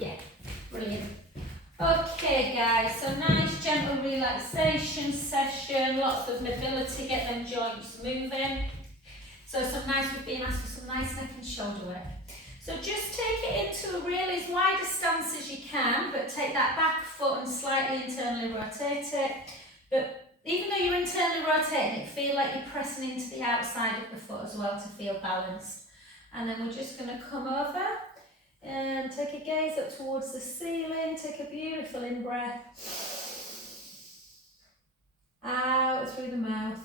Yeah, brilliant. Okay guys, so nice gentle relaxation session, lots of mobility, get them joints moving. So we've been asked for some nice neck and shoulder work. So just take it into a really as wide a stance as you can, but take that back foot and slightly internally rotate it. But even though you're internally rotating it, feel like you're pressing into the outside of the foot as well to feel balanced. And then we're just going to come over and take a gaze up towards the ceiling, take a beautiful in-breath. Out through the mouth.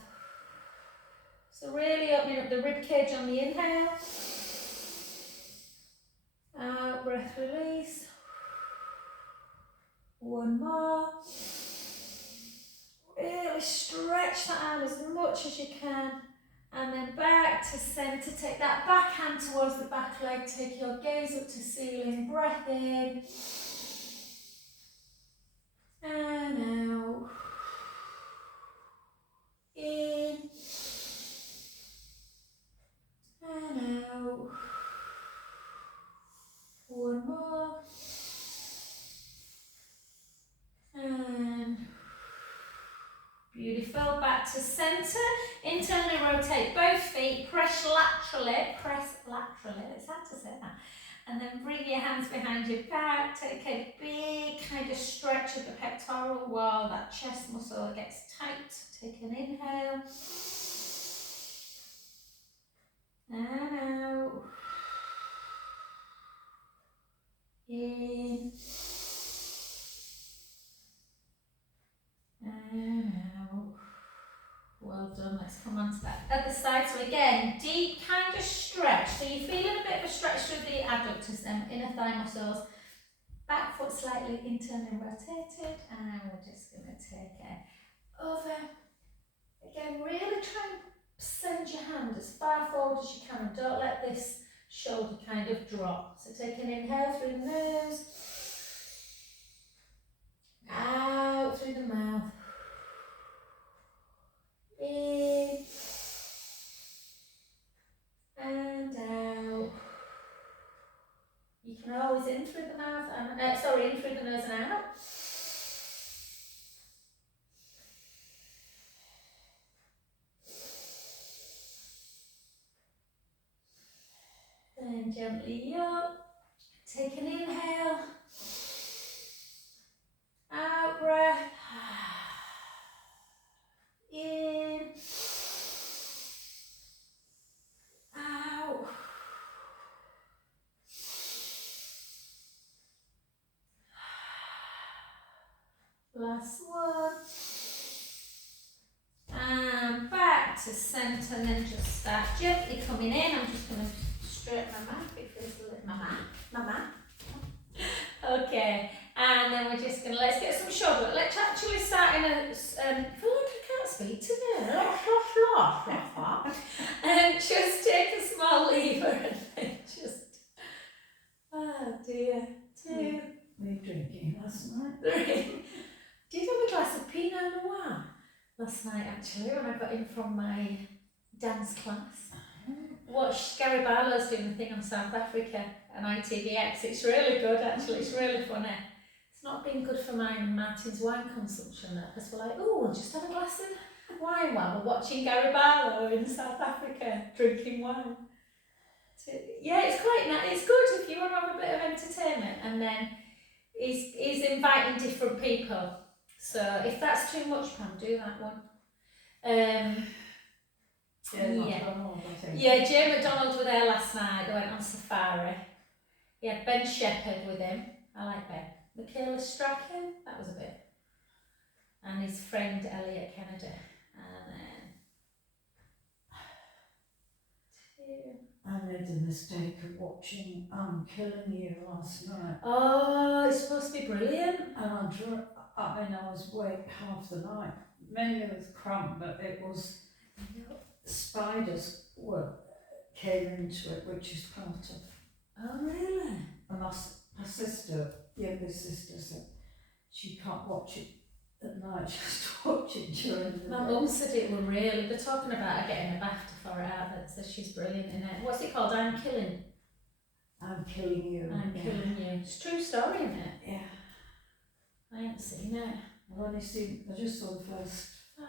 So really opening up the rib cage on the inhale. Out, breath release. One more. Really stretch that arm as much as you can. And then back to centre. Take that back hand towards the back leg. Take your gaze up to ceiling. Breath in. And out. In. And out. One more. And beautiful. Back to centre. Internally rotate both feet. Press laterally. It's hard to say that. And then bring your hands behind your back. Take a big kind of stretch of the pectoral wall. That chest muscle gets tight. Take an inhale. And out. In. And out. Well done. Let's come on to that other side. So again, deep kind of stretch. So you're feeling a bit of a stretch through the adductors, them inner thigh muscles. Back foot slightly internally rotated. And we're just going to take it over. Again, really try and send your hand as far forward as you can. And don't let this shoulder kind of drop. So take an inhale through the nose. Out through the mouth. In. And out. You can always in through the mouth and in through the nose and out. Then gently up. Take an inhale. Out breath. In. Out. Last one. And back to centre, and then just start gently coming in. I'm just going to straighten my mat. It feels a little, my mat. Okay, and then we're just going to, let's get some shoulder. Let's actually start in a, I feel like I can't speak today. Just take a small lever and then just, oh dear, 2, Me drinking last night. 3. Did have a glass of Pinot Noir last night actually when I got in from my dance class. Watched Gary Barlow's doing the thing on South Africa and ITVX. It's really good actually, it's really funny. It's not been good for mine and Martin's wine consumption though, because we're like, oh, we'll just have a glass of wine while we're watching Gary Barlow in South Africa drinking wine. So, yeah, it's quite nice. It's good if you want to have a bit of entertainment, and then he's inviting different people. So if that's too much, Pam, do that one. Jay McDonald were there last night. They went on safari. He had Ben Shepherd with him. I like Ben. Michaela Strachan, that was a bit. And his friend Elliot Kennedy. And then I made the mistake of watching I'm Killing You last night. oh, it's supposed to be brilliant. And I was awake half the night, mainly with cramp, but it was spiders came into it, which is part of. Oh really? And my sister, younger sister, said she can't watch it at night, just watch it during the day. My mum said it were really, they're talking about her getting a BAFTA for it out, that says she's brilliant in it. What's it called? I'm Killing I'm killing you. I'm killing you. It's a true story, isn't it? Yeah. I haven't seen it. I just saw the first 5,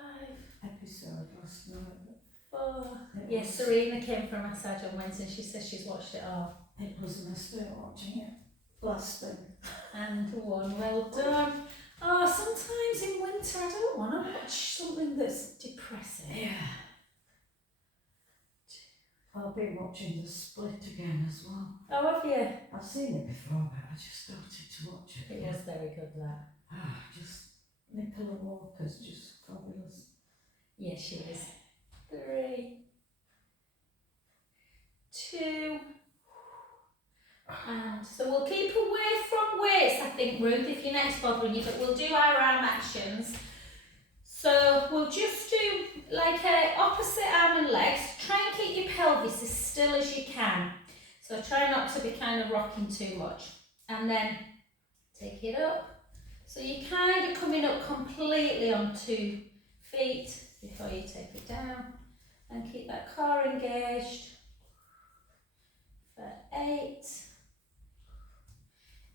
episode last night. 4. It Yes, was- Serena came for a massage on Wednesday and she says she's watched it all. It was a mistake watching it. Last thing. And 1, well done. Oh, sometimes in winter I don't want to watch something that's depressing. Yeah. I'll be watching The Split again as well. Oh, have you? I've seen it before, but I just started to watch it. It was very good, that. Just Nicola Walker's just fabulous. Yes, she is. 3, 2, and so we'll keep away from weights, I think, Ruth, if you're next bothering you, but we'll do our arm actions. So we'll just do like a opposite arm and legs. Try and keep your pelvis as still as you can. So try not to be kind of rocking too much. And then take it up. So you're kind of coming up completely on 2 feet before you take it down. And keep that core engaged for 8.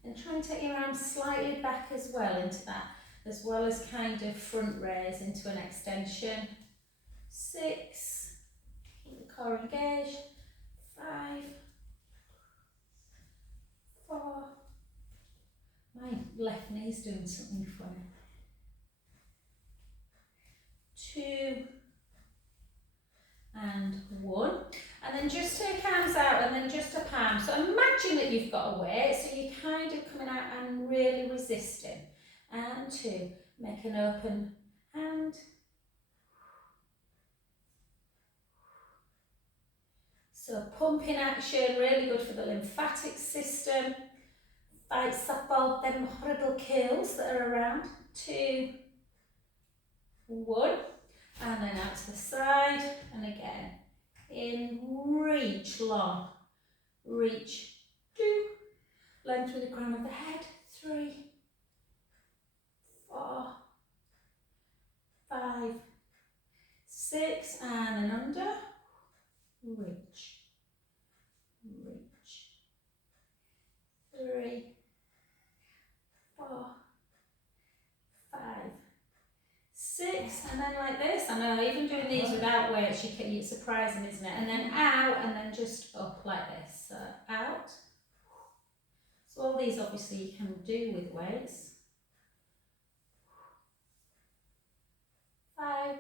And try and take your arms slightly back as well into that, as well as kind of front raise into an extension. 6, keep the core engaged. 5, 4, my left knee's doing something funny. 2, and 1. And then just take arms out and then just a palm. So imagine that you've got a weight, so you're kind of coming out and really resisting. And 2, make an open hand. So pumping action, really good for the lymphatic system. Fights off all them horrible kills that are around. 2, 1. And then out to the side, and again, in, reach long, reach, 2, length through the crown of the head, 3, 4, 5, 6, and an under, reach, reach, 3, 4, 5, 6, and then like this. I know, even doing these without weights, it's surprising, isn't it? And then out, and then just up like this. So out. So all these obviously you can do with weights. 5,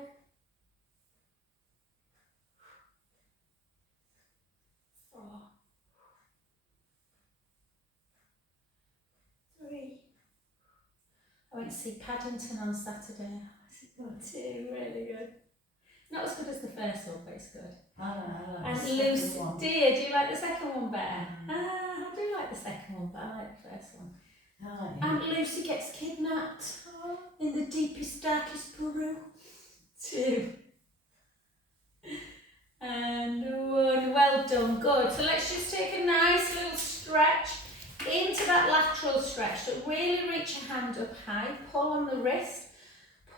4, 3. I went to see Paddington on Saturday. 2, really good. Not as good as the first one, but it's good. I And like the Lucy, second one. do you like the second one better? I do like the second one, but I like the first one. And Lucy gets kidnapped in the deepest, darkest Peru. 2, and 1. Well done, good. So let's just take a nice little stretch into that lateral stretch. So really reach your hand up high, pull on the wrist,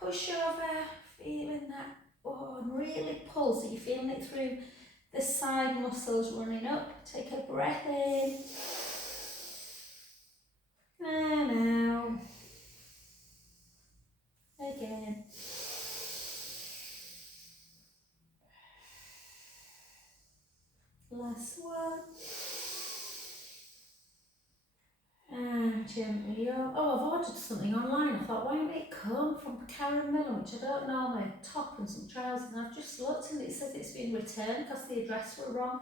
push over, feeling that, and really pull. So you're feeling it through the side muscles running up. Take a breath in. And out. Again. Last one. And gently up. Oh, I've ordered something online. I thought, why didn't it come from Karen Miller, which I don't know, my top and some trousers. And I've just looked and it says it's been returned because the address were wrong.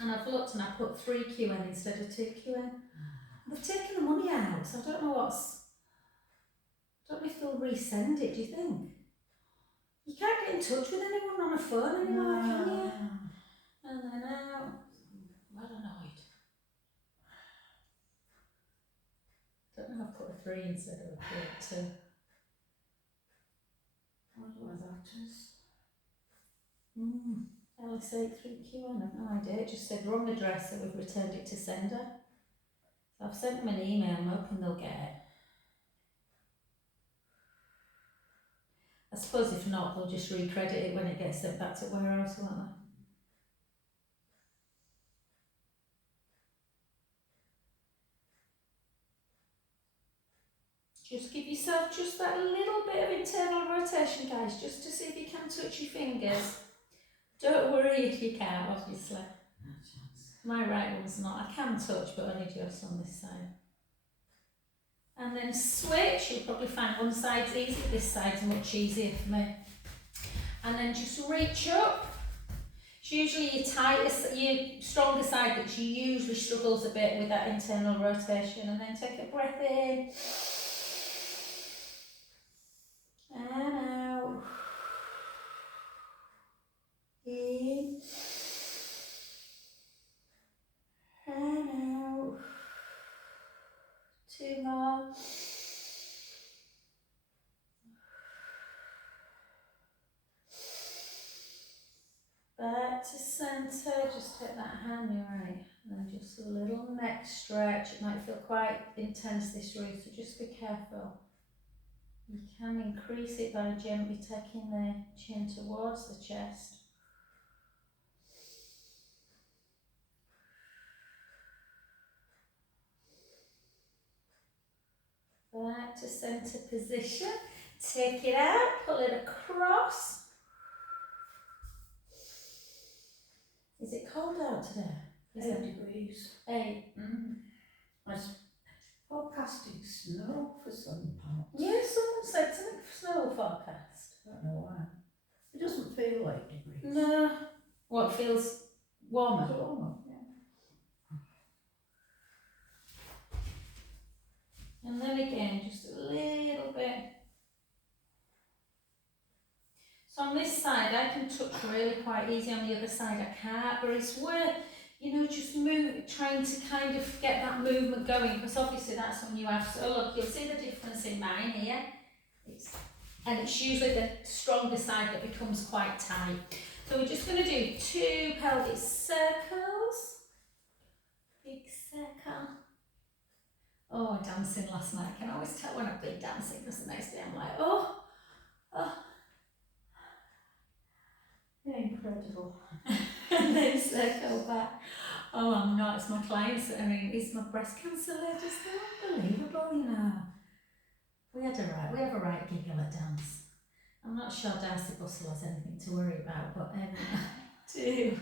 And I've looked and I put 3QN instead of 2QN. They've taken the money out, so I don't know if they'll resend it, do you think? You can't get in touch with anyone on a phone anymore, can you? And then out. Well annoyed. Don't know if I put a 3 instead of a 2. I don't know what that is. LS8 3QN, I've no idea. It just said wrong address, so we've returned it to sender. So I've sent them an email, I'm hoping they'll get it. I suppose if not, they'll just recredit it when it gets sent back to warehouse, won't they? Just give yourself just that little bit of internal rotation, guys, just to see if you can touch your fingers. Don't worry if you can't, obviously. No chance. My right one's not. I can touch, but only just on this side. And then switch. You'll probably find one side's easy, this side's much easier for me. And then just reach up. It's usually your stronger side that usually struggles a bit with that internal rotation. And then take a breath in. And out. In. And out. 2 more. Back to centre, just take that hand, you're right. And then just a little neck stretch. It might feel quite intense this route, so just be careful. You can increase it by gently taking the chin towards the chest. Back to centre position. Take it out, pull it across. Is it cold out today? 8 degrees. 8. I was forecasting snow for some parts. Yeah, someone said something for snow forecast. I don't know why. It doesn't feel 8 degrees. No. What feels warmer? It's warmer, yeah. And then again, just a little bit. So on this side, I can touch really quite easy. On the other side, I can't. But it's worth, just trying to kind of get that movement going, because obviously that's when you have. So look, you'll see the difference in mine here. It's usually the stronger side that becomes quite tight. So we're just going to do 2 pelvic circles. Big circle. Oh, dancing last night. I can always tell when I've been dancing, because the next day I'm like, oh. Incredible. And then circle back. Oh, I'm not. It's my clients. It's my breast cancer ladies. They're unbelievable, We have a right giggle at dance. I'm not sure Darcy Bustle has anything to worry about, but do.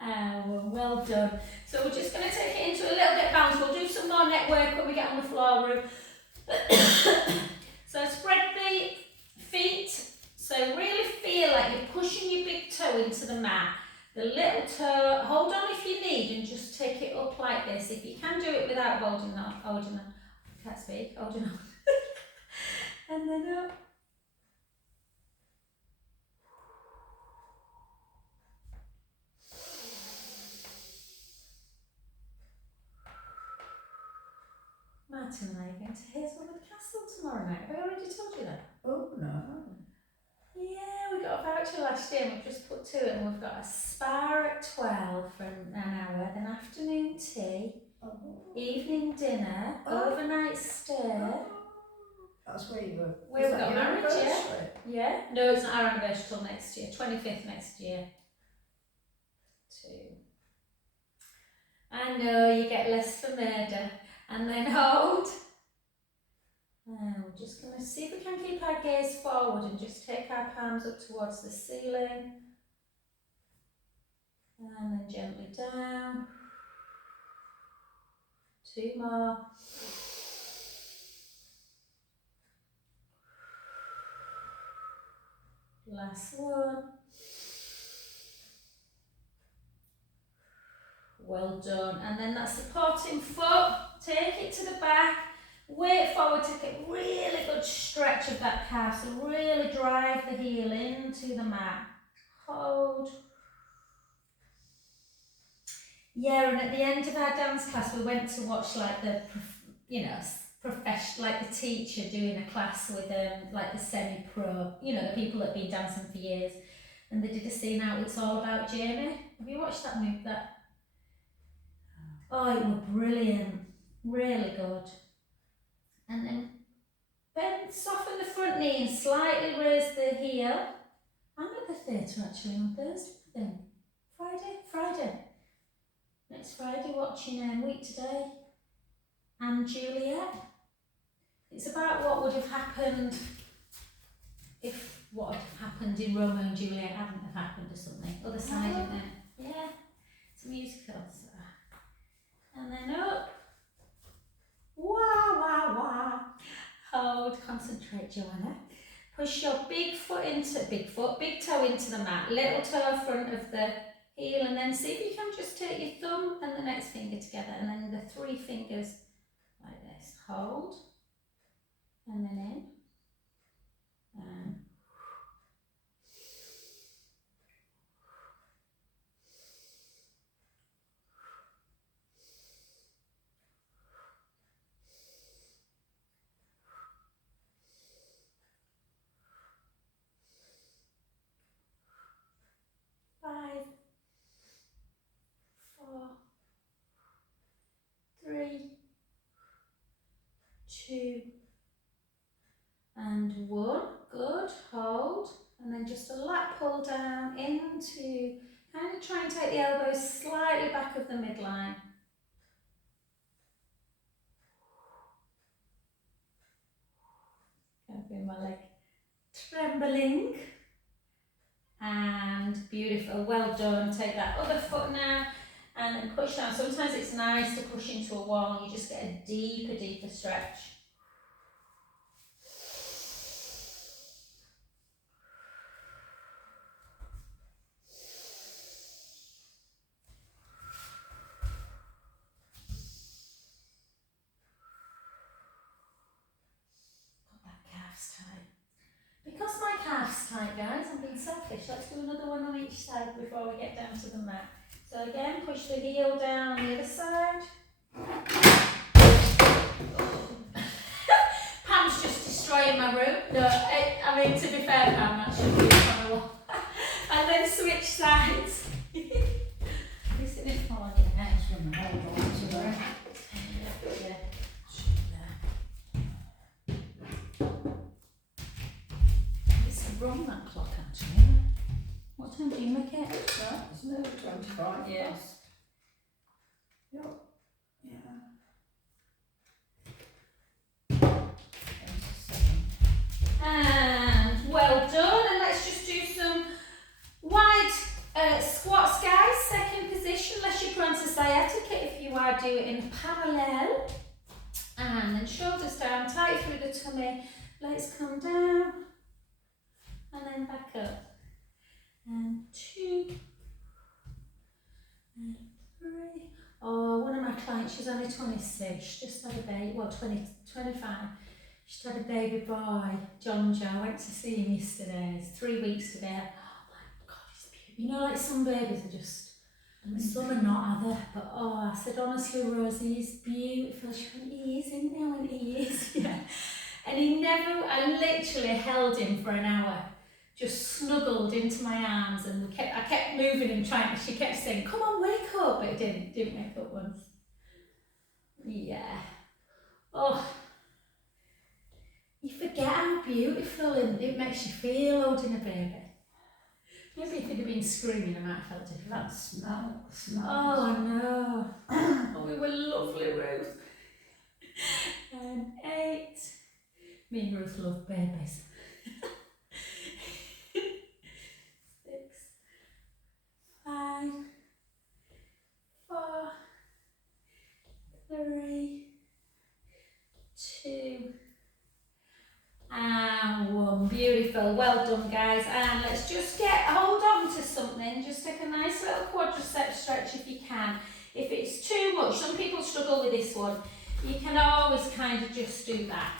Well done. So we're just going to take it into a little bit of balance. We'll do some more neck work when we get on the floor room. So spread the feet. So really feel like you're pushing your big toe into the mat. The little toe, hold on if you need, and just take it up like this. If you can do it without holding on, I can't speak, holding on. And then up. Martin and I are going to Hazelwood Castle tomorrow night. Have I already told you that? Oh, no. Yeah, we got a voucher last year and we've just put to it, and we've got a spa at 12 for an hour, then afternoon tea, evening dinner, overnight stay. That's where you were. Where we got married, yeah. No, it's not our anniversary till next year, 25th next year. 2. I know, you get less for murder. And then hold. We're just going to see if we can keep our gaze forward and just take our palms up towards the ceiling. And then gently down. 2 more. Last one. Well done. And then that supporting foot, take it to the back, weight forward, take a really good stretch of that calf, so really drive the heel into the mat. Hold. Yeah, and at the end of our dance class, we went to watch like the, professional, like the teacher doing a class with like the semi-pro, the people that have been dancing for years, and they did a scene out, It's All About Jamie. Have you watched that movie? Oh, it was brilliant, really good. And then bend, soften the front knee and slightly raise the heel. I'm at the theatre actually on Thursday, I think. Friday. Next Friday, watching Week Today. and Juliet. It's about what would have happened if what had happened in Romeo and Juliet hadn't have happened or something. Other side, isn't it? Yeah, it's a musical. So. And then up. Wah, wah, wah. Hold, concentrate, Joanna. Push your big toe into the mat, little toe front of the heel, and then see if you can just take your thumb and the next finger together, and then the 3 fingers like this. Hold, and then in, and 5, 4, 3, 2, and 1. Good. Hold, and then just a lat pull down into, kind of try and take the elbows slightly back of the midline. Can feel my leg trembling. And beautiful, well done. Take that other foot now and then push down. Sometimes it's nice to push into a wall and you just get a deeper stretch. Got that calf's tight. Because my calf's tight, guys, I'm being selfish. Let's do another one on each side before we get down to the mat. So again, push the heel down on the other side. Pam's just destroying my room. No, I mean, to be fair, Pam, that should be on the wall. And then switch sides. Isn't it funny? That's when the whole body's around. Yeah. It's wrong, that clock, actually. What time do you make it? Right, it's nearly 25. Yes. Yep. Yeah. 27. And well done. And let's just do some wide squats, guys. Second position, unless you're prone to sciatica. If you are, do it in parallel. And then shoulders down, tight through the tummy. Legs come down. And then back up. And 2. And 3. Oh, one of my clients, she's only 26. She just had a baby, well, 25. She's had a baby boy, John Joe. I went to see him yesterday. It's 3 weeks today. Oh my God, he's beautiful. You know, like some babies are just, some are not, are they? But oh, I said, honestly, Rosie, he's beautiful. She went, he is, isn't he? I went, he is, yeah. And he never, I literally held him for an hour, just snuggled into my arms, and I kept moving him, she kept saying, come on, wake up, but he didn't wake up once. Yeah. Oh. You forget how beautiful and it makes you feel holding a baby. Maybe if he'd have been screaming, I might have felt different. That smell. Oh no. Oh, we were lovely, Ruth. And 8. Me and Ruth love babies. 6, 5, 4, 3, 2, and 1. Beautiful, well done, guys. And let's just hold on to something. Just take a nice little quadricep stretch if you can. If it's too much, some people struggle with this one. You can always kind of just do that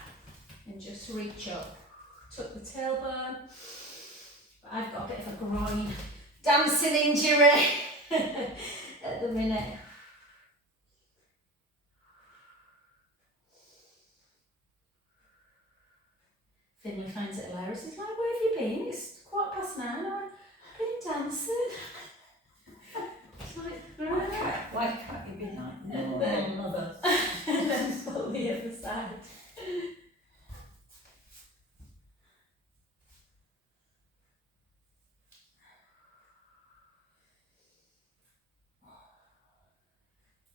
and just reach up. Tuck the tailbone. But I've got a bit of a groin dancing injury at the minute. Finley finds it hilarious. He's like, where have you been? It's 9:15. And I went, I've been dancing. It's like, Why can't you be like then- mother? and then pull the other side.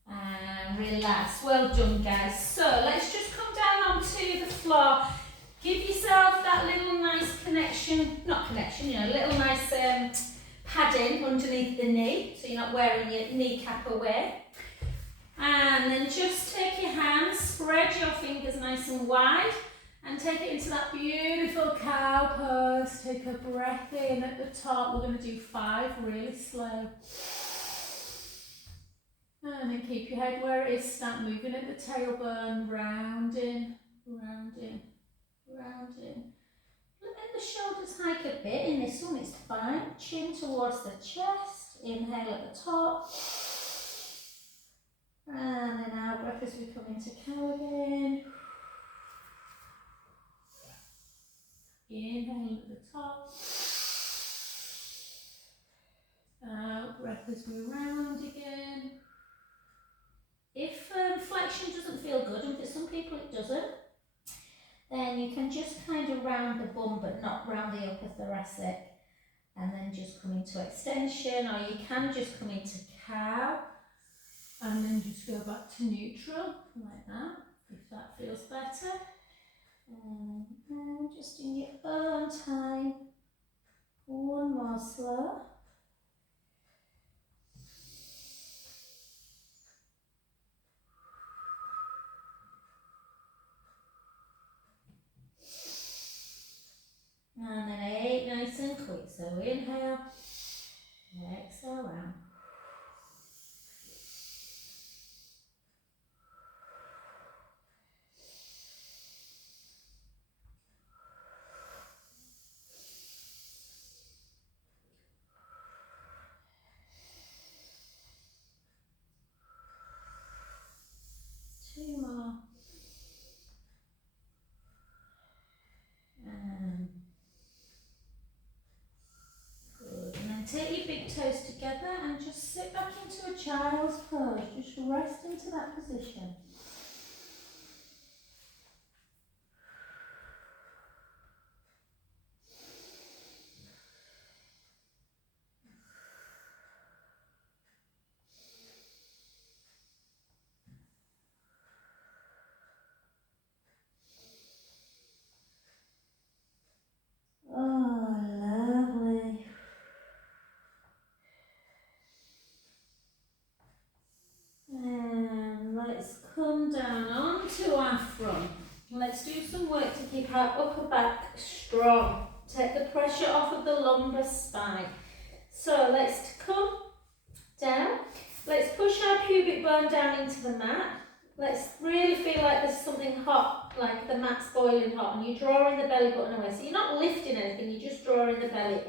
And and relax. Well done, guys. So let's just come down onto the floor. Give yourself that little nice connection, not connection, you know, little nice padding underneath the knee, so you're not wearing your kneecap away. And then just take your hands, spread your fingers nice and wide, and take it into that beautiful cow pose. Take a breath in at the top. We're going to do 5 really slow. And then keep your head where it is. Start moving at the tailbone, rounding, rounding, rounding. Let the shoulders hike a bit. In this one, it's fine. Chin towards the chest. Inhale at the top. And then out breath as we come into cow again. Inhale at the top. Out breath as we round again. If flexion doesn't feel good, and for some people it doesn't, then you can just kind of round the bum but not round the upper thoracic, and then just come into extension, or you can just come into cow and then just go back to neutral like that, if that feels better. And just in your own time, one more slow. And then 8, nice and quick. So inhale, exhale round. Two more. And good. And then take your big toes together and just sit back into a child's pose. Just rest into that position. Oh, lovely. And let's come down onto our front. Let's do some work to keep our upper back strong. Take the pressure off of the lumbar spine. So let's come down. Let's push our pubic bone down into the mat. Let's really feel like there's something hot, like the mat's boiling hot, and you're drawing the belly button away. So you're not lifting anything, you're just drawing the belly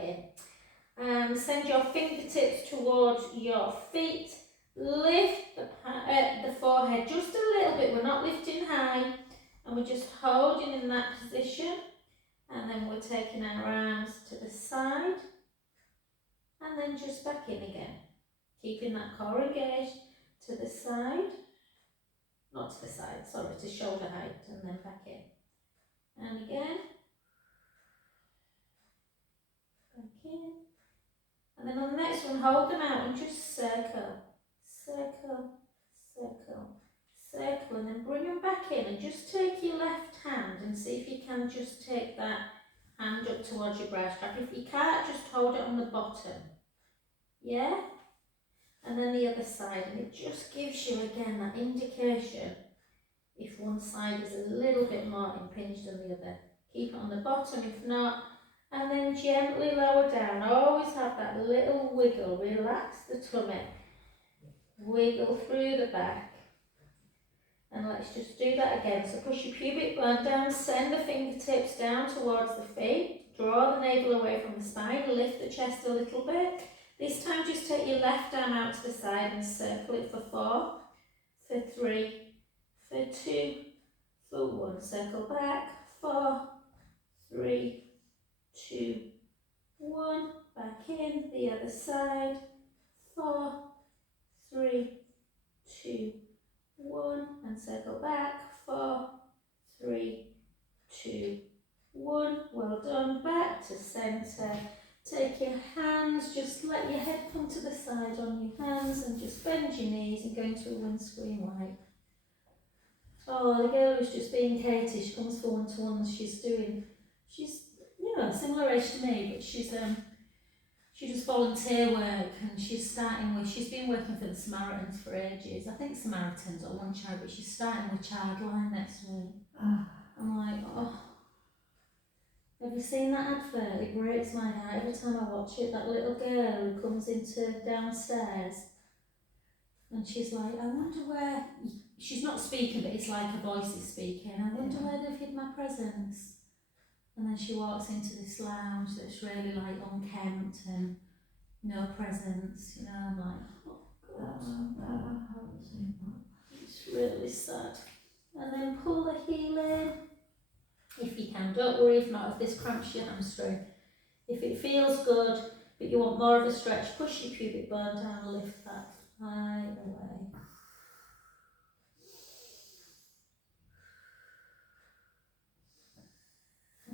in. Send your fingertips towards your feet. Lift the forehead just a little bit. We're not lifting high, and we're just holding in that position. And then we're taking our arms to the side, and then just back in again. Keeping that core engaged, to the side, not to the side, sorry, to shoulder height, and then back in. And again, back in. And then on the next one, hold them out and just circle, circle, circle, circle, and then bring them back in, and just take your left hand and see if you can just take that hand up towards your brow strap. If you can't, just hold it on the bottom. Yeah? And then the other side, and it just gives you again that indication if one side is a little bit more impinged than the other. Keep it on the bottom if not, and then gently lower down. Always have that little wiggle, relax the tummy, wiggle through the back. And let's just do that again. So push your pubic bone down, send the fingertips down towards the feet, draw the navel away from the spine, lift the chest a little bit. This time just take your left arm out to the side and circle it for 4, for 3, for 2, for 1. Circle back, 4, 3, 2, 1. Back in, the other side, 4, 3, 2, 1. And circle back, 4, 3, 2, 1. Well done. Back to centre. Take your hands, just let your head come to the side on your hands and just bend your knees and go into a windscreen wipe. Oh, the girl who's just being Katie, she comes for one-to-ones, she's, you know, similar age to me, but she does volunteer work and she's been working for the Samaritans for ages. I think Samaritans are one child, but she's starting with Childline next week. I'm like, oh, have you seen that advert? It breaks my heart every time I watch it. That little girl who comes into downstairs and she's like, I wonder where, she's not speaking, but it's like her voice is speaking. I wonder where they've hid my presents. And then she walks into this lounge that's really like unkempt and no presents, you know. I'm like, oh God, it's really sad. And then pull the heel in, if you can. Don't worry if not, if this cramps your hamstring. If it feels good, but you want more of a stretch, push your pubic bone down and lift that right away.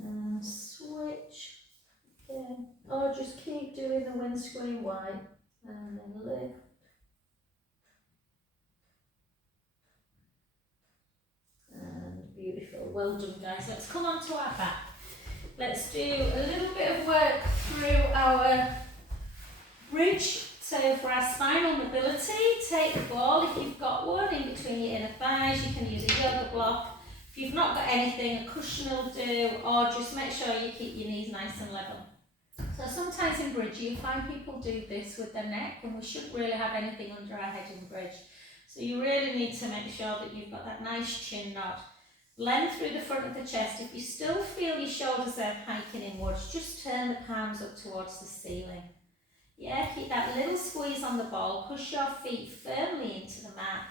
And switch again. Or just keep doing the windscreen wipe and then lift. And beautiful. Well done, guys. Let's come on to our back. Let's do a little bit of work through our bridge. So for our spinal mobility, take the ball if you've got one in between your inner thighs. You can use a yoga block. If you've not got anything, a cushion will do, or just make sure you keep your knees nice and level. So sometimes in bridge you find people do this with their neck, and we shouldn't really have anything under our head in bridge. So you really need to make sure that you've got that nice chin nod. Length through the front of the chest. If you still feel your shoulders are hiking inwards, just turn the palms up towards the ceiling. Yeah, keep that little squeeze on the ball. Push your feet firmly into the mat.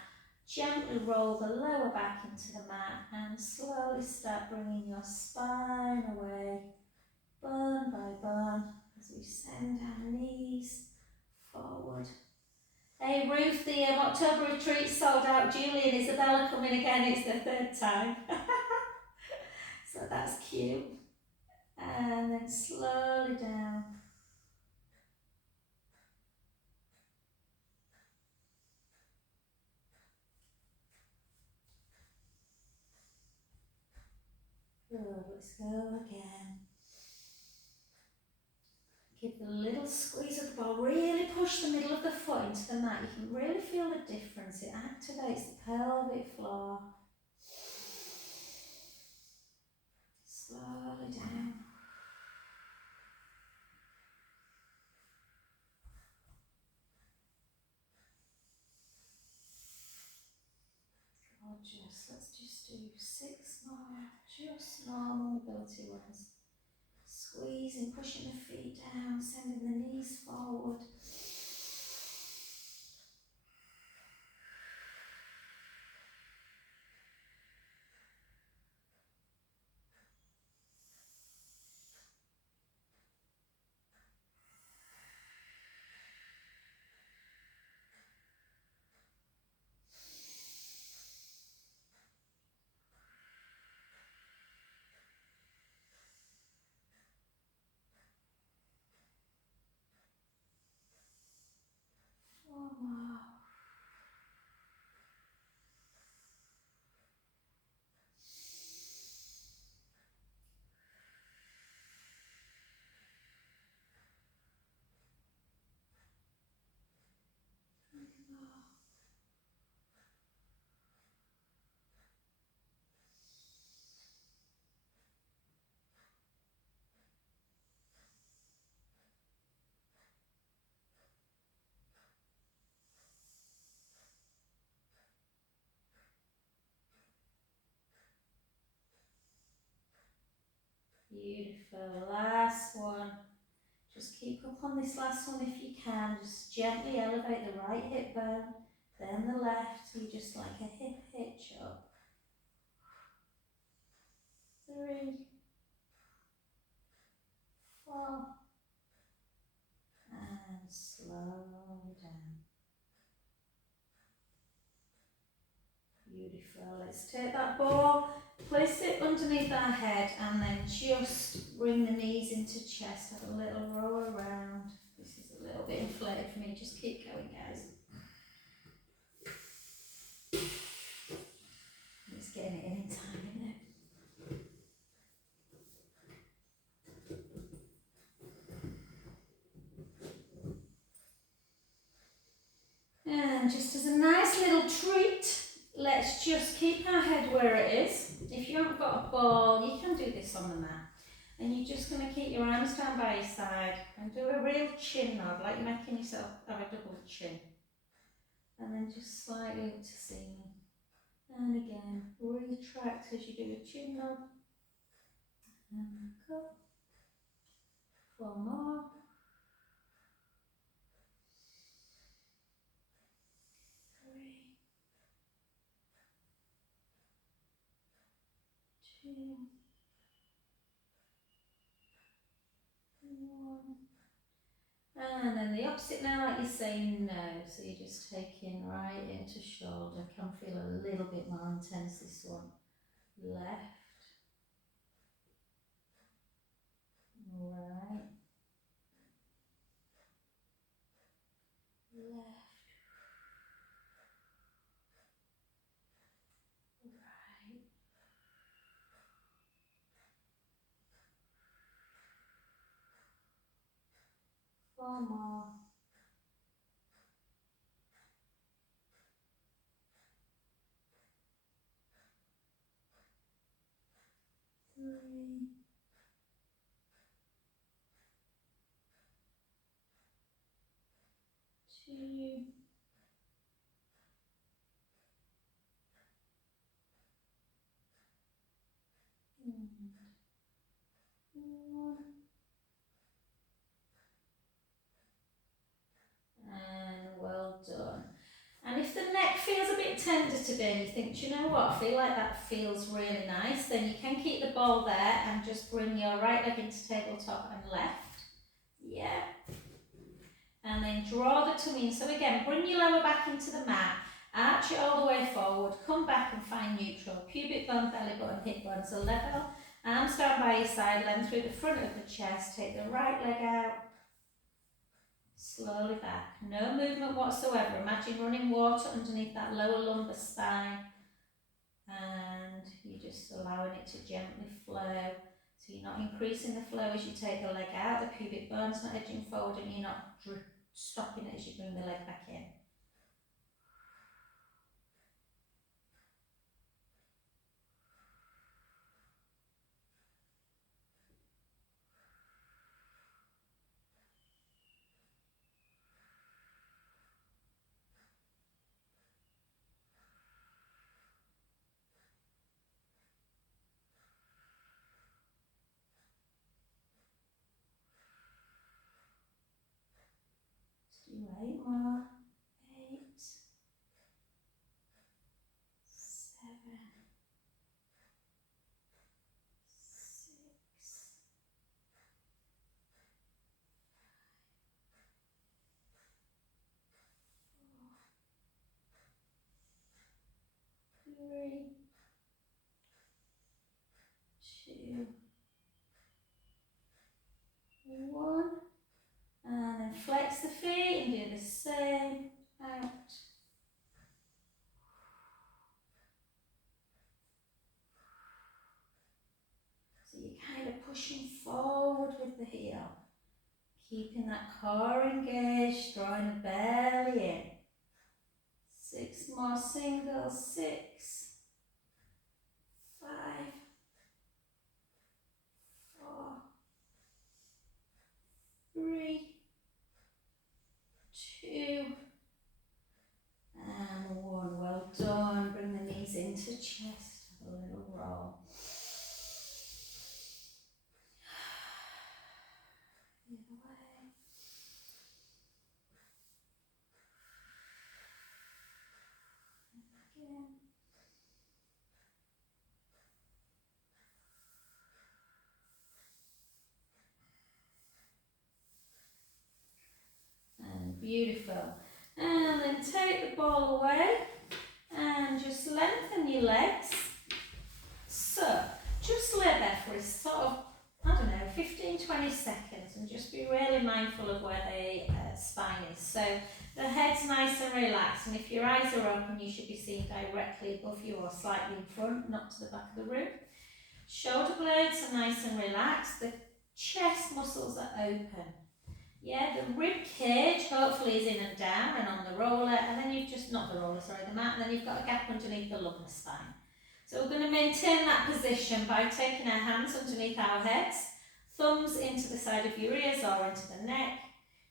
Gently roll the lower back into the mat and slowly start bringing your spine away, bone by bone, as we send our knees forward. Hey Ruth, the October retreat sold out. Julie and Isabella coming again, it's their third time. So that's cute. And then slowly down. Good, let's go again. Give a little squeeze of the ball. Really push the middle of the foot into the mat. You can really feel the difference. It activates the pelvic floor. Slowly down. Gorgeous. Let's just do 6 more. Just normal mobility ones. Squeezing, pushing the feet down, sending the knees forward. One more. Beautiful. Last one. Just keep up on this last one if you can. Just gently elevate the right hip bone, then the left. So you just like a hip hitch up. 3, 4, and slow down. Beautiful. Beautiful. Let's take that ball, place it underneath our head, and then just bring the knees into chest. Have a little roll around. This is a little bit inflated for me. Just keep going, guys. Just getting it in time, isn't it? And just as a nice little treat, let's just keep our head where it is. If you haven't got a ball, you can do this on the mat. And you're just going to keep your arms down by your side and do a real chin nod, like you're making yourself have a double chin. And then just slightly up to ceiling. And again, retract as you do a chin nod. And back up. 4 more. 3, 2, 1. And then the opposite now, like you're saying no. So you're just taking right into shoulder. Can feel a little bit more intense this one. Left. Right. Left. Right. 4 more. 3, 2, and 1. And well done. And if the neck feels a bit tender today and you think, do you know what, I feel like that feels really nice, then you can keep the ball there and just bring your right leg into tabletop and left. Yeah. And then draw the tummy in. So again, bring your lower back into the mat, arch it all the way forward, come back and find neutral. Pubic bone, belly button, hip bones are level. Arms down by your side, length through the front of the chest. Take the right leg out. Slowly back. No movement whatsoever. Imagine running water underneath that lower lumbar spine. And you're just allowing it to gently flow. So you're not increasing the flow as you take the leg out. The pubic bone's not edging forward and you're not stopping it as you bring the leg back in. Let's do 8 more. 8, 7, 6, 3, 2, 1. And then flex the feet and do the same. Out. So you're kind of pushing forward with the heel. Keeping that core engaged, drawing the belly in. 6 more singles. 6, 5, 4, 3, 2, and 1. Well done. Bring the knees into chest. Have a little roll. The other way. Again. And beautiful. And then take the ball away and just lengthen your legs. So, just lay there for a sort of, I don't know, 15-20 seconds and just be really mindful of where the spine is. So, the head's nice and relaxed, and if your eyes are open, you should be seeing directly above you or slightly in front, not to the back of the room. Shoulder blades are nice and relaxed. The chest muscles are open. Yeah, the rib cage hopefully is in and down and on the roller, and then you've just, not the roller, sorry, the mat, and then you've got a gap underneath the lumbar spine. So we're going to maintain that position by taking our hands underneath our heads, thumbs into the side of your ears or into the neck,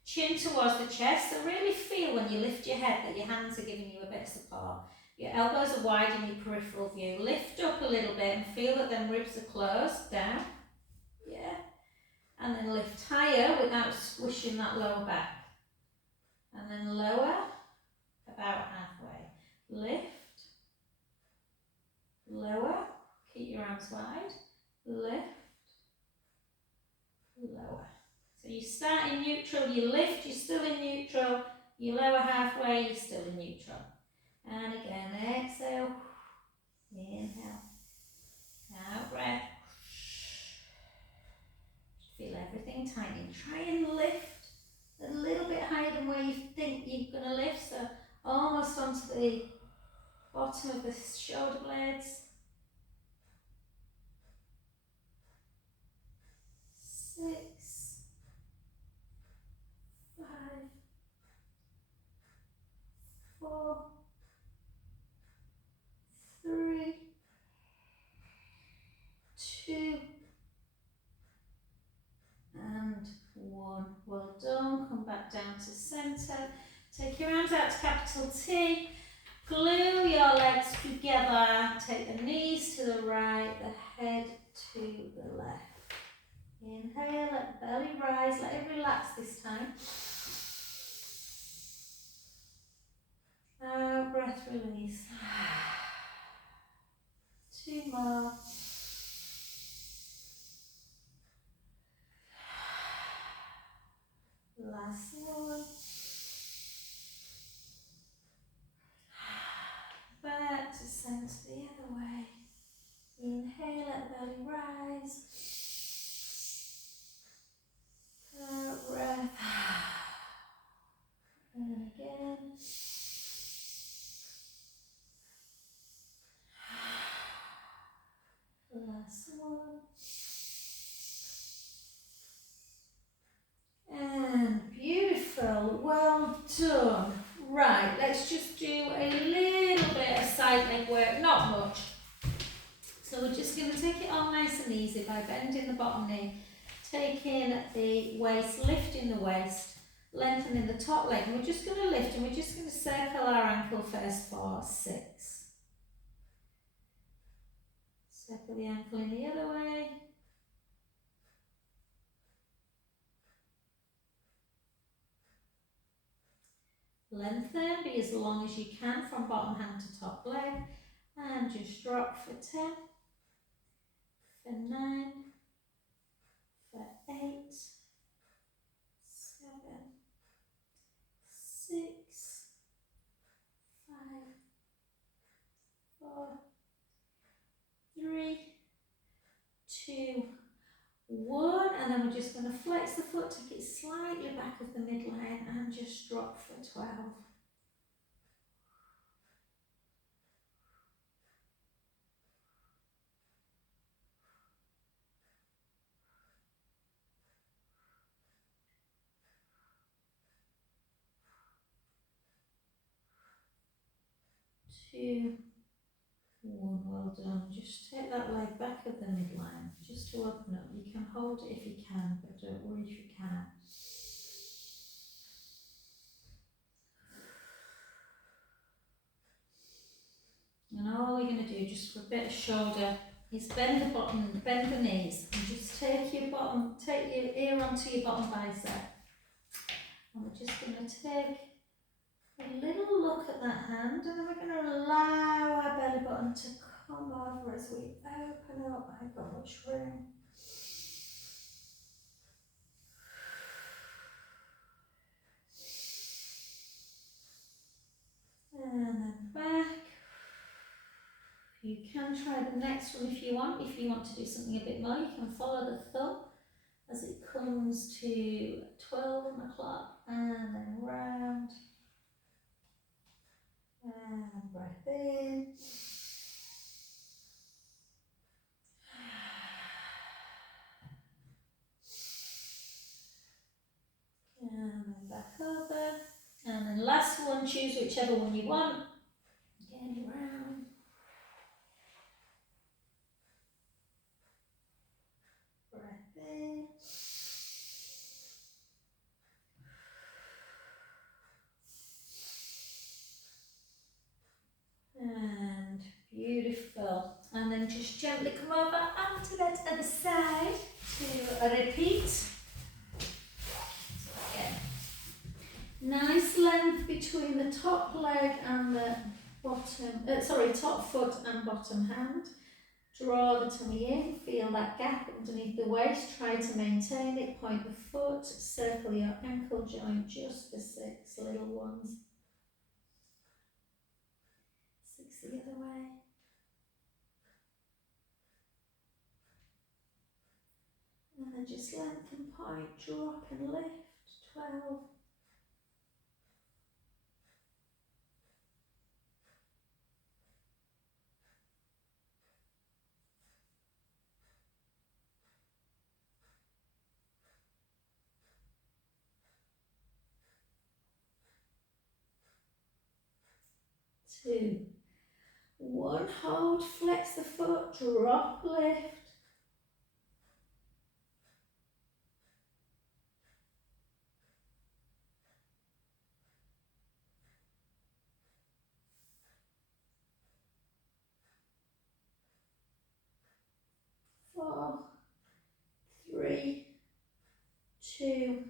chin towards the chest. So really feel when you lift your head that your hands are giving you a bit of support. Your elbows are wide in your peripheral view. Lift up a little bit and feel that them ribs are closed down. Yeah. And then lift higher without squishing that lower back. And then lower, about halfway. Lift, lower, keep your arms wide, lift, lower. So you start in neutral, you lift, you're still in neutral, you lower halfway, you're still in neutral. And again, exhale, inhale, out breath. Feel everything tightening. Try and lift a little bit higher than where you think you're going to lift, so almost onto the bottom of the shoulder blades. 6, 5, 4, 3, 2, and 1. Well done. Come back down to centre. Take your arms out to capital T. Glue your legs together. Take the knees to the right, the head to the left. Inhale, let the belly rise. Let it relax this time. Out, breath release. 2 more. Last one. Back to centre the other way. Inhale, let the belly rise. Out, breath. And again. Last one. And beautiful. Well done. Right, let's just do a little bit of side leg work, not much. So we're just going to take it all nice and easy by bending the bottom knee, taking the waist, lifting the waist, lengthening the top leg, and we're just going to lift and we're just going to circle our ankle first for 6. Circle the ankle in the other way. Lengthen, be as long as you can from bottom hand to top leg, and just drop for 10, for 9, for 8, 7, 6, 5, 4, 3, 2, 1, and then we're just going to flex the foot, take it slightly back of the midline, and just drop for 12. 2, 1, well done. Just take that leg back of the midline, just to open up. You can hold it if you can, but don't worry if you can't. And all you're going to do, just for a bit of shoulder, is bend the bottom, bend the knees, and just take your ear onto your bottom bicep. And we're just going to take a little look at that hand, and then we're going to allow our belly button to come over as we open up. I've got much room. And then back. You can try the next one if you want. If you want to do something a bit more, you can follow the thumb as it comes to 12 o'clock and then round. And breath in. And then back over. And then last one, choose whichever one you want. Again, round. Breath in. And beautiful. And then just gently come over onto that other side to repeat. So again, nice length between the top leg and the bottom, top foot and bottom hand. Draw the tummy in, feel that gap underneath the waist, try to maintain it, point the foot, circle your ankle joint just for 6 little ones. 6 the other way. And then just lengthen, point, drop and lift. 12. 2. 1, hold, flex the foot, drop, lift. 4, 3, 2,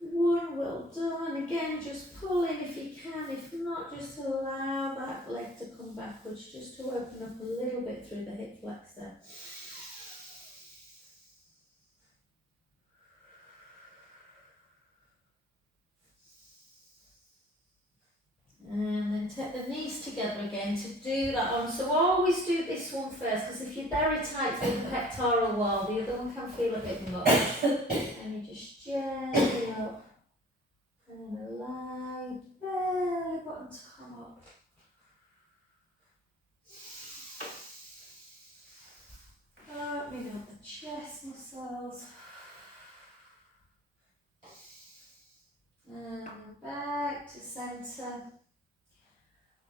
1, well done. Again, just pull in if you can. If not, just allow that leg to come backwards, just to open up a little bit through the hip flexor. And then take the knees together again to do that one. So always do this one first, because if you're very tight through the pectoral wall, the other one can feel a bit much. And you just gently up and allow your belly button to come up. Opening up the chest muscles. And back to centre.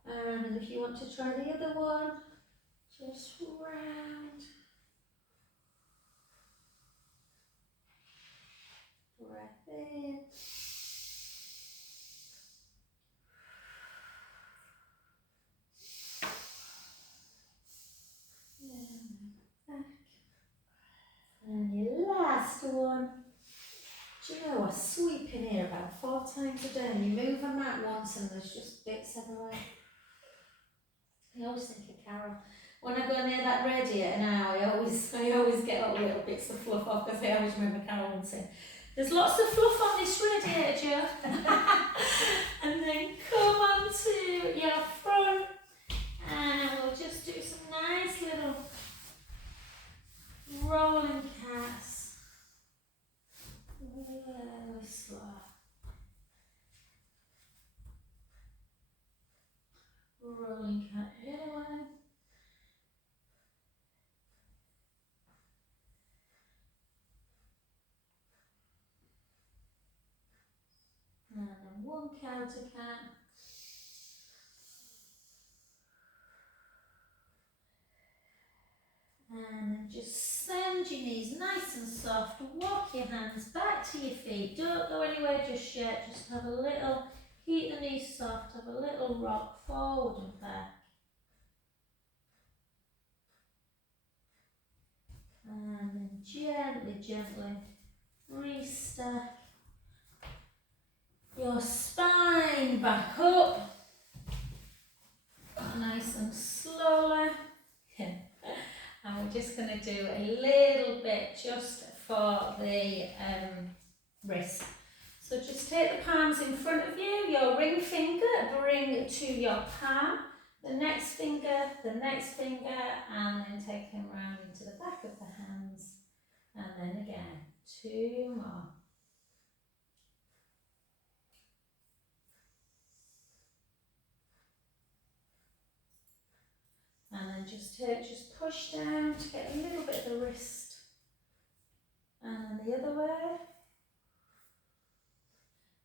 And if you want to try the other one, just round. Breath in. And back. And your last one. Do you know, I sweep in here about 4 times a day, and you move a mat once and there's just bits everywhere. I always think of Carol. When I go near that radiator now, I always get up little bits of fluff off, because I always remember Carol would say, "There's lots of fluff on this radiator, Jo." And then come on to your front, and we'll just do some nice little rolling cats. Really slow. Rolling cat the other way. And then 1 counter cat. And then just send your knees nice and soft. Walk your hands back to your feet. Don't go anywhere just yet. Just have a little, keep the knees soft, have a little rock forward and back. And then gently restack your spine back up. Nice and slowly. And we're just going to do a little bit just for the wrist. So just take the palms in front of you, your ring finger bring to your palm, the next finger, and then take them round into the back of the hands, and then again, 2 more. And then just push down to get a little bit of the wrist, and then the other way,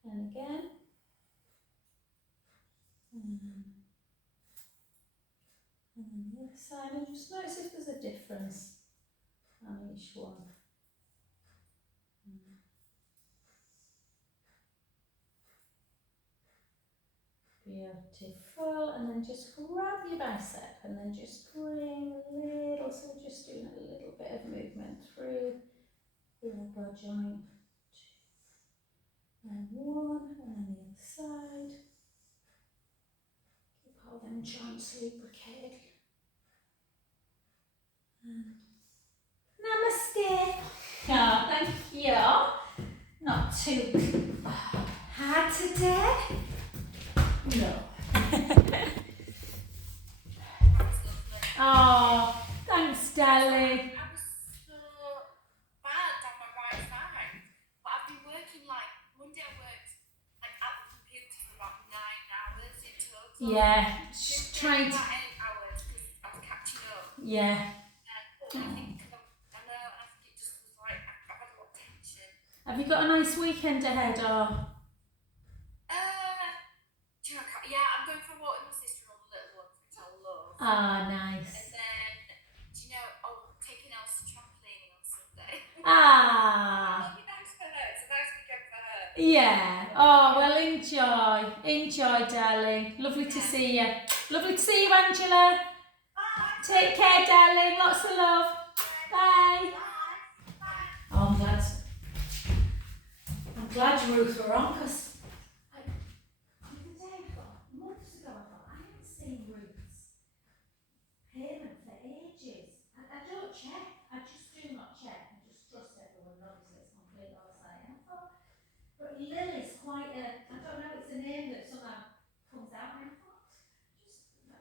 and again, and then the other side, and just notice if there's a difference on each one. Beautiful, and then just grab your bicep and then just bring a little, so we're just doing a little bit of movement through the elbow joint. And 1, and then the other side. Keep all them joints lubricated. And namaste. Oh, thank you. Not too hard today. No. Oh, thanks, darling. I was so bad down my right side, but I've been working like one day I worked like at the computer for about 9 hours in total. Yeah, Just trying to. about 8 hours because I was catching up. Yeah. I think I know, and I think it just was like I've had a lot of tension. Have you got a nice weekend ahead, or? Do you know, yeah, I'm going for a walk with my sister and all the little ones, which I love. Ah, nice. And then, do you know, taking Elsa trampolining on Sunday. Ah. It'll be nice for her. It's a nice weekend for her. Yeah. Oh, well, enjoy, darling. Lovely to see you. Lovely to see you, Angela. Bye. Take care, darling. Lots of love. Bye. Oh, I'm glad Ruth were on, because the day I thought, months ago, I thought, I haven't seen Ruth's payment for ages. I don't check. I just do not check. I just trust everyone. Obviously, it's complete oversight. And I thought, but Lily's quite a, I don't know, it's a name that somehow comes out. And I thought,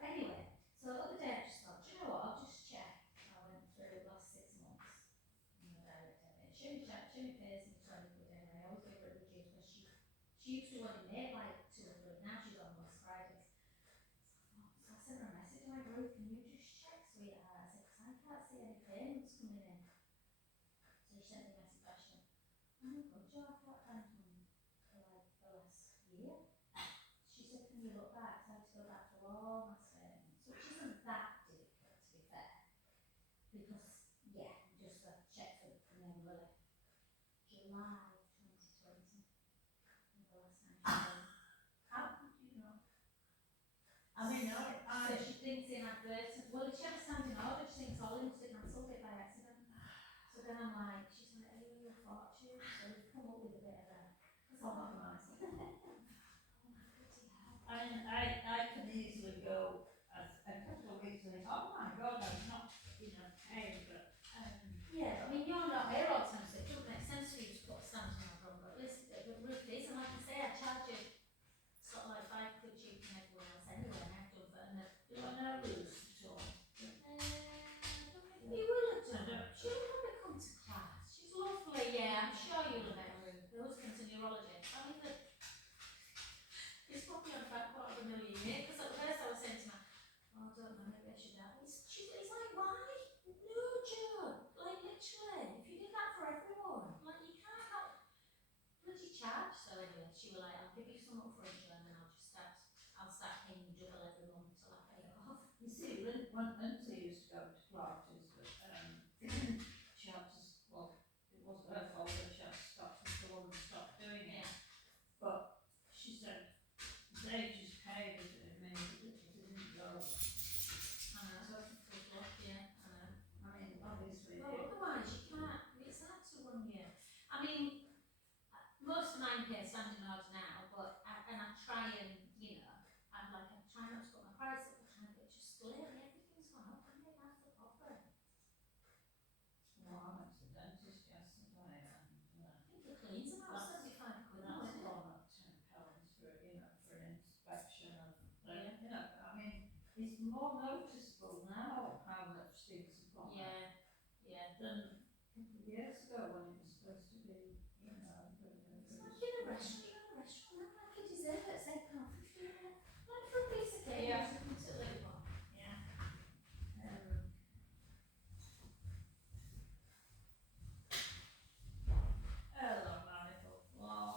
anyway. So the other day I just thought, do you know what? I'll just check. I went through the last 6 months. Direct debit. Shimmy pays me 20 quid anyway. I always give her a reduced, because she used to only make like 200. Now she's on most Fridays. So I sent her a message like, Ruth, can you just check, sweetheart? I said, because I can't see any payments coming in. So she sent me a message back. She went, oh my god, Joe, I can't find money for like the last year. She said, can you look back? So I had to go back to all my statements, which isn't that difficult, to be fair. Because, yeah, just a check for the name Lily. July 2020 was the last time she paid. How did you know? I mean, So she thinks inadvertent. Well, if she had a standing order, she thinks Ollie must have cancelled it by accident. So then I'm like, she's like, are you a fortune? So we've come up with a bit of a compromise. Oh my goodness. I mean, I can easily go a couple of weeks and think, oh my god, I'm not paid, but Yeah, I mean, you're not here all the time, so it doesn't make sense for you to put a standing order on, but listen, but Ruth is, and like I say, I charge you sort of like 5 quid cheaper than everyone else anyway, and I've done for, and do I know Ruth at all? you will have done. She'll probably come to class. She's lovely, yeah, I'm sure you'll have met Ruth. Her husband's a neurologist. I mean, than a couple of years ago when it was supposed to be, you know. It's like in a restaurant, like a dessert at say coffee, like for a piece of cake, Yeah. something to live on. Yeah. Hello, my little floor.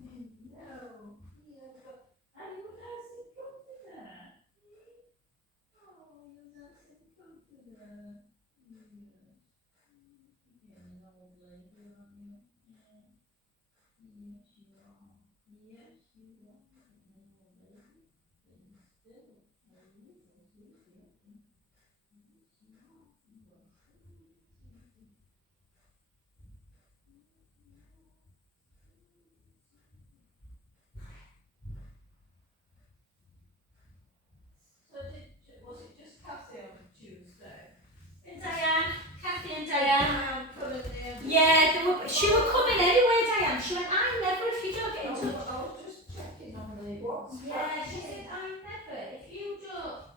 No. Yeah, but are you nice and comfy there? Oh, you're nice and comfy there. Yeah. Getting an old lady, aren't you? Yeah. Yes, you are. Yes, you are. Getting an old lady. Getting still. A little sleepy, I think. Yes, you are. You are still sleepy. So was it just Cassie on Tuesday? Diane, Kathy and Diane. Coming in. Yeah, she were coming anyway, Diane. She went, I never, if you don't get in touch. I was just checking on the WhatsApp. Yeah, she said, I never, if you don't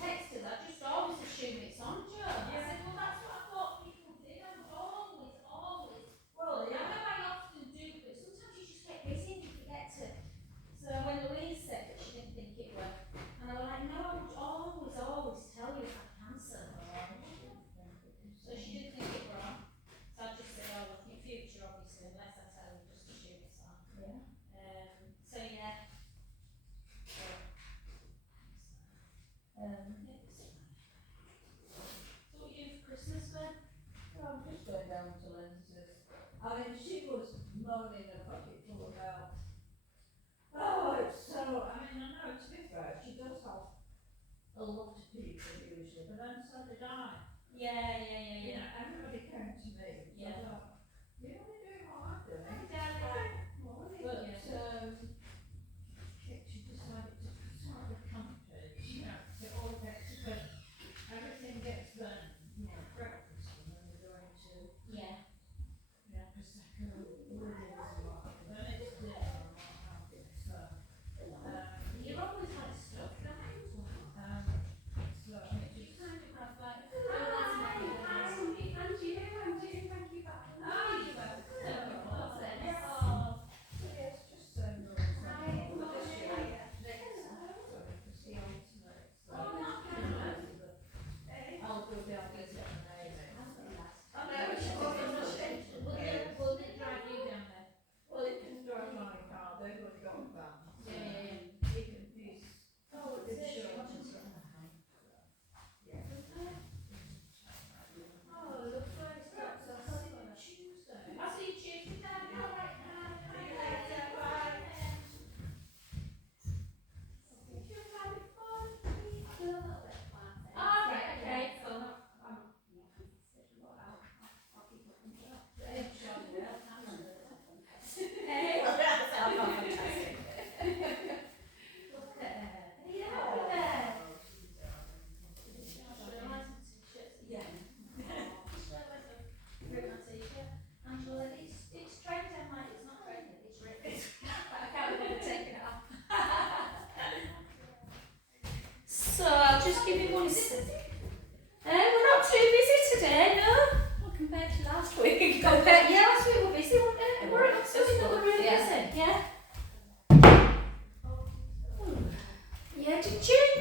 text us, I just always assume it's on, Joe. I said, well, that's what I thought people did. I would always. Well, I know I often do, but sometimes you just get busy and you forget to. So when Louise said that she didn't think it would, and I was like, no, I would always tell you if I cancel. So she didn't think it were on. So I just said, oh, look, in future, obviously, unless I tell you, just assume it's on. Yeah. So yeah. So what you do for Christmas, Ben? I'm just going down to Lindsay's. I mean, she was moaning a bucket full about, oh, it's so, I mean, I know, to be fair, she does have a lot of people usually, but then so did I. Yeah. You know, everybody came to me. Yeah. So, you only do what I'm doing. Morning. But, Yeah. she decided to start the company, you know, it all gets, but everything gets done, you know, breakfast, and then we're going to, Yeah. Prosecco, Williams and what have you, then it's dinner and what have you, so, You're always like stuff, don't you? so, You kind of have like, oh, that's my favorite. And you, thank you for Oh, you're welcome. What's it? yeah, so yes, just send her something, but this year, sorry, because he alternates, so, Oh, not but I'll go down and get my name in. I know, it's Will Nick drive you down there? well, he can drive my car, they've already got a van. So Yeah. he can, he's, It's insurance. Yeah. Oh, lovely. So I'll see you Tuesday. I'll see you Tuesday, Dad. All right, See you later, bye. all right, okay, cool. Hey. Look at her. Yeah, look at her. Yeah. Angela, it's trend, I'm like, it's not trending, it's written. But I can't remember taking it off. So I'll just give you one second. We're not too busy today, no? Well, compared to last week. Yeah, last week we were busy, weren't we? We're not saying that we're really busy. Yeah. Yeah, did you?